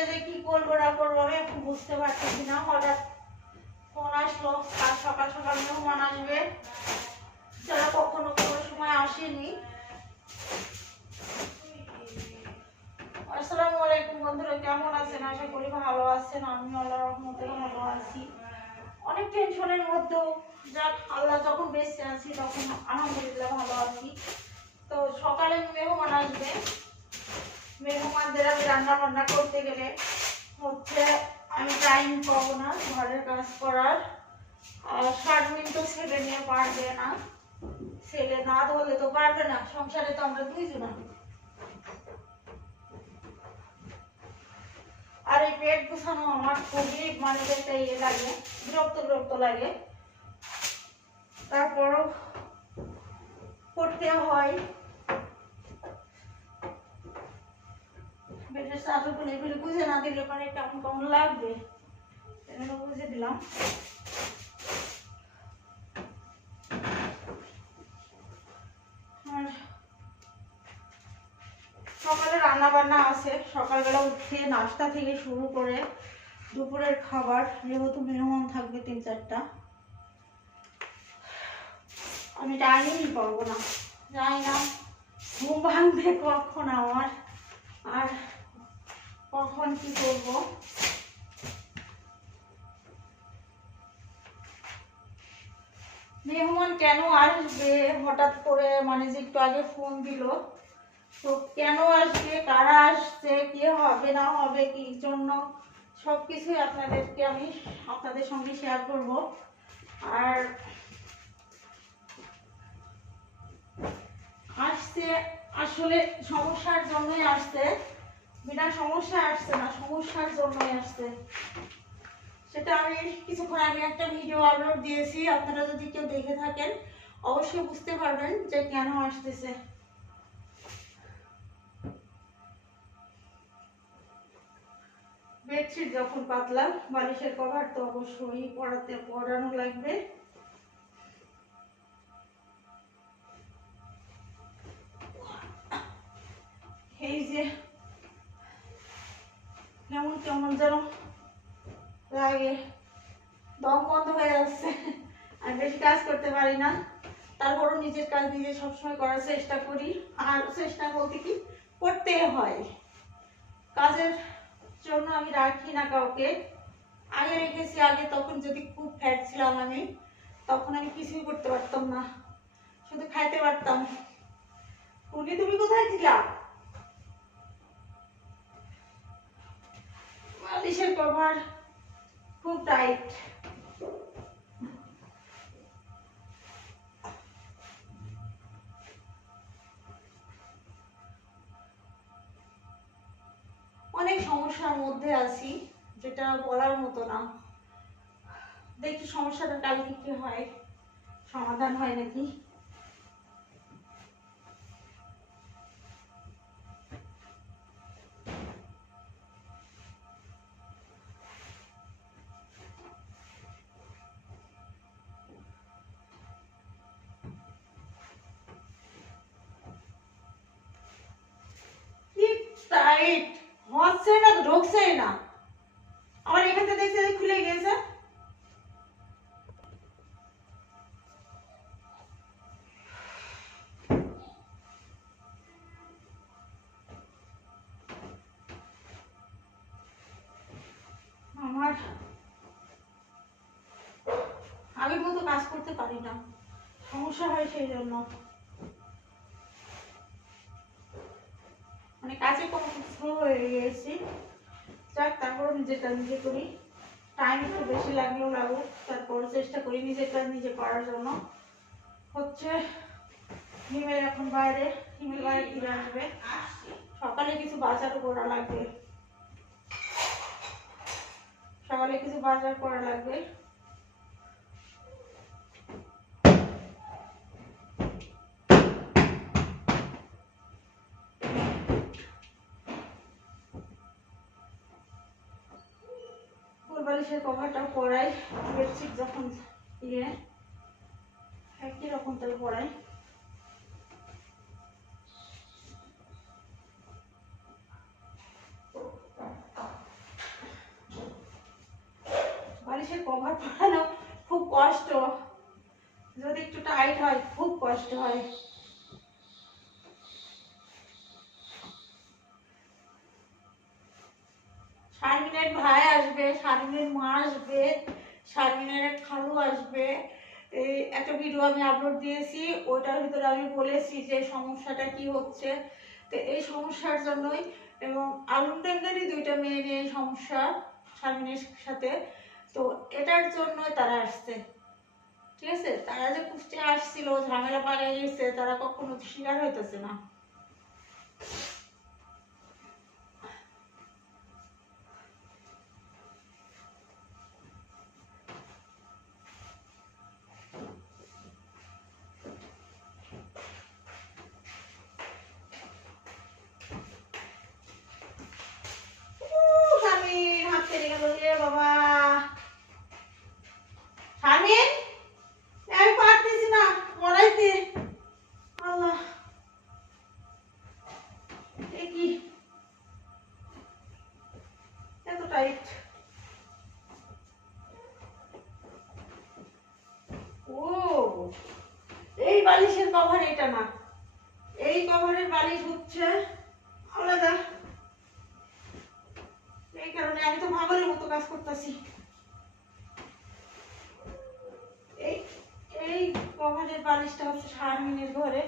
গিয়ে যে কি করবো না করবো আমি এখন বুঝতে পারতেছি না। হঠাৎ ফোন আসলো, কাল সকাল সকাল মেহমান আসবে, যারা কখনো কোনো সময় আসেনি। আসসালামু আলাইকুম বন্ধুরা, কেমন আছেন? আশা করি ভালো আছেন। আমি আল্লাহর রহমতে ভালো আছি। অনেক টেনশনের মধ্যেও যাক আল্লাহ যখন বেঁচে আছি তখন আলহামদুলিল্লাহ ভালো আছি। তো সকালে মেহমান আসবে, মেহমানদের আমি রান্না বান্না করতে গেলে হচ্ছে আমি টাইম পাবো না ঘরের কাজ করার। আর শারমিন তো ছেলে নিয়ে পারবে না, ছেলে না ধরলে তো পারবে না, সংসারে তো আমরা দুইজন। আর এই পেট গুছানো আমার খুবই মানে একটা ইয়ে লাগে, বিরক্ত বিরক্ত লাগে, তারপরও করতে হয়। পেটের চাটুকুন এগুলো বুঝে না দিলে পরে কেমন কেমন লাগবে, এগুলো বুঝে দিলাম। আর সকালে রান্না বান্না আছে, সকালবেলা উঠে নাস্তা থেকে শুরু করে দুপুরের খাবার, যেহেতু মেহমান থাকবে 3-4টা, আমি টাইমই পাবো না। জানি না ঘুম ভাঙবে কখন আমার, আর কখন কি করব। মেহমান কেন আসবে হঠাৎ করে, মানে যে একটু আগে ফোন দিল, তো কেন আসবে, কারা আসছে, কি হবে না হবে, কি জন্য, সবকিছুই আপনাদেরকে আমি আপনাদের সঙ্গে শেয়ার করব। আর আসছে আসলে সমস্যার জন্যই আসছে, বিনা সমস্যা আসছে না, সমস্যার জন্যই আসছে। সেটা আমি কিছুক্ষণ আগে একটা ভিডিও আপলোড দিয়েছি, আপনারা যদি কেউ দেখে থাকেন অবশ্যই বুঝতে পারবেন যে কেন আসতেছে। বেডশিট যখন পাতলা, বালিশের কভার তো অবশ্যই পরানো লাগবে। এই যে কেমন কেমন যেন লাগে, দম বন্ধ হয়ে যাচ্ছে। আর বেশি কাজ করতে পারি না, তারপরও নিজের কাজ নিজে সবসময় করার চেষ্টা করি। আর চেষ্টা বলতে কি, করতে হয়, কাজের জন্য আমি রাখি না কাউকে। আগে রেখেছি, আগে তখন যদি খুব ফ্যাট ছিলাম আমি, তখন আমি কিছুই করতে পারতাম না, শুধু খাইতে পারতাম। টুনি তুমি কোথায় ছিলা? বালিশের কভার খুব টাইট। অনেক সমস্যার মধ্যে আছি, যেটা বলার মতো না। দেখি সমস্যাটা কালকে কি হয়, সমাধান হয় নাকি। টাইট হচ্ছে না তো, ঢুকছেই না। আমার এখান থেকে দেখছে খুলে গেছে। আমার আগের মতো কাজ করতে পারি না, সমস্যা হয় সেই জন্য। মানে কাজে কম স্লো হয়ে গেছি, যাক তারপরও নিজের কাজ নিজে করি। টাইম একটু বেশি লাগলেও লাগুক, তারপর চেষ্টা করি নিজের কাজ নিজে করার জন্য। হচ্ছে হিমেল এখন বাইরে, হিমেল বাইরে ফিরে আসবে, সকালে কিছু বাজারও করা লাগবে, সকালে কিছু বাজার করা লাগবে। বালিশের কভারটা পরাই, বেডশিট যখন ইয়ে একই রকম তাই পরাই। বালিশের কভার পরানো খুব কষ্ট, যদি একটু টাইট হয় খুব কষ্ট হয়। শারমিনের ভাই আসবে, শারমিনের মা আসবে, শারমিনের এক খালু আসবে। এই একটা ভিডিও আমি আপলোড দিয়েছি, ওটার ভিতরে আমি বলেছি যে সমস্যাটা কি হচ্ছে। তো এই সমস্যার জন্যই, এবং আলমডাঙ্গারই 2টা মেয়ে নিয়ে সমস্যা শারমিনের সাথে, তো এটার জন্যই তারা আসছে। ঠিক আছে, তারা যে কুষ্টিয়া আসছিল, ঝামেলা পালিয়ে গেছে, তারা কখনো স্বীকার হইতেছে না। শারমিন হাত কেটে গেল রে বাবা। শারমিন, আমি পারতেছি না পড়াইতে। আল্লাহ, এ কি এত টাইট? ও, এই বালিশের কভার এটা না, এই কভারের বালিশ হচ্ছে আলাদা। এই কারণে আমি তো পাগলের মতো কাজ করতেছি। এই এই কভারের বালিশটা হচ্ছে শারমিনের ঘরে,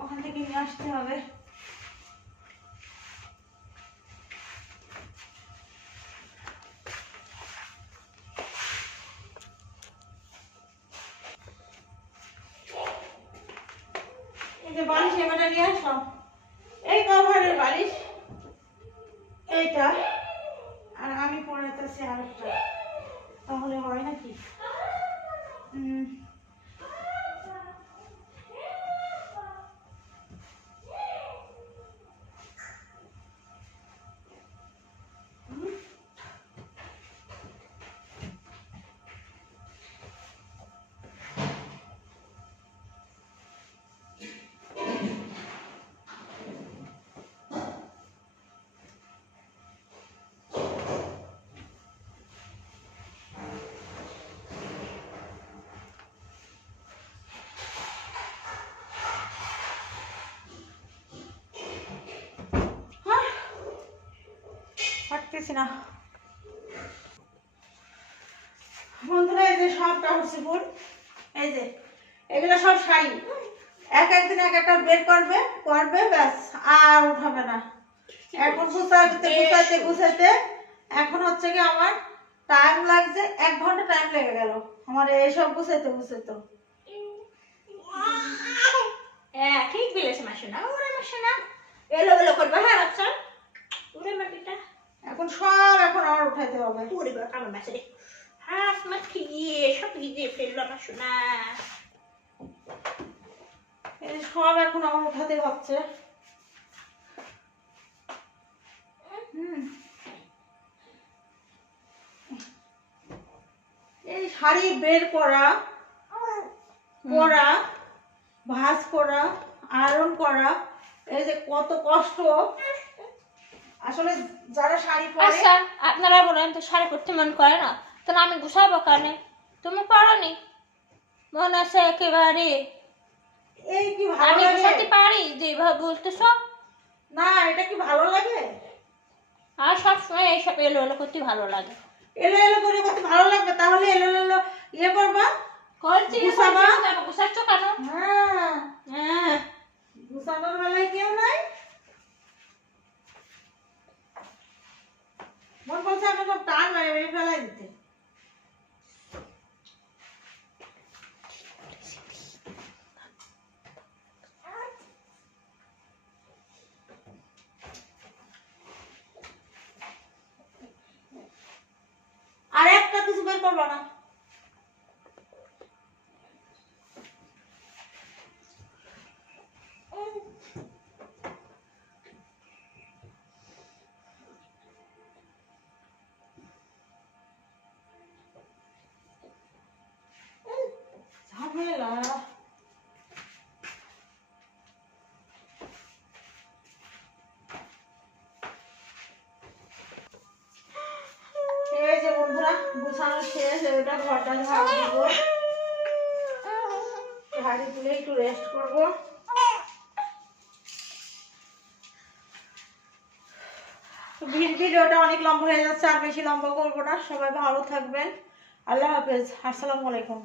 ওখান থেকে নিয়ে আসতে হবে। এই যে বালিশ এবারে নিয়ে আসলাম, এই কভারের বালিশ এইটা, আর আমি পড়াইতেছি আরেকটা, তাহলে হয় নাকি? পারতেছি না বন্ধুরা। এই যে সব কাপড় চোপড়, এই যে এগুলো সব শাড়ি, একদিন এক একটা বের করবে, করবে, ব্যাস আর উঠাবে না। এখন গুছাইতে গুছাইতে গুছাইতে এখন হচ্ছে কি আমার টাইম লাগছে, 1 ঘন্টা টাইম লেগে গেল আমার এইসব গুছাইতে গুছাইতে। হ্যাঁ ঠিক বলেছে মাসুনা, ওরে মাসুনা এলো এলো করবে। হ্যাঁ আচ্ছা ওরে মাটিটা এখন সব এখন আমার উঠাইতে হবে। ওরে বাবা আমার মাসে রে, হাত মাখি সব ভিজে ফেললো মাসুনা। এই সব এখন আমার উঠাতে হচ্ছে। এই শাড়ি বের করা, পরা, ভাঁজ করা, আয়রন করা, এই যে কত কষ্ট। আসলে যারা শাড়ি পরে, আচ্ছা আপনারা বলেন তো শাড়ি পরতে মন করে না, তাহলে আমি গুছাবো কানে? তুমি পারোনি মন আছে একেবারে? এই কি ভালো আমি লাগে? গুছাতে পারি যেভাবে বলতেছো? না, এটা কি ভালো লাগে? আর সবসময় এইসব এলো এলো করতে ভালো লাগে। এলো এলো করে করতে ভালো লাগবে, তাহলে এলো এলো ইয়ে করবা, করছি গুছাবা। গুছাচ্ছ কেন? হ্যাঁ, হ্যাঁ গুছানোর বেলায় কেউ নাই। মন বলছে আমি সব টান মেরে ফেলাই দিতে। আর একটা কিছু বের করবা না। গোছানো শেষ, ওটা ঘরটা ঝাড় দিব, ঝাড়ি তুলে একটু রেস্ট করব। ভিডিওটা অনেক লম্বা হয়ে যাচ্ছে, আর বেশি লম্বা করবো না। সবাই ভালো থাকবেন, আল্লাহ হাফেজ, আসসালামু আলাইকুম।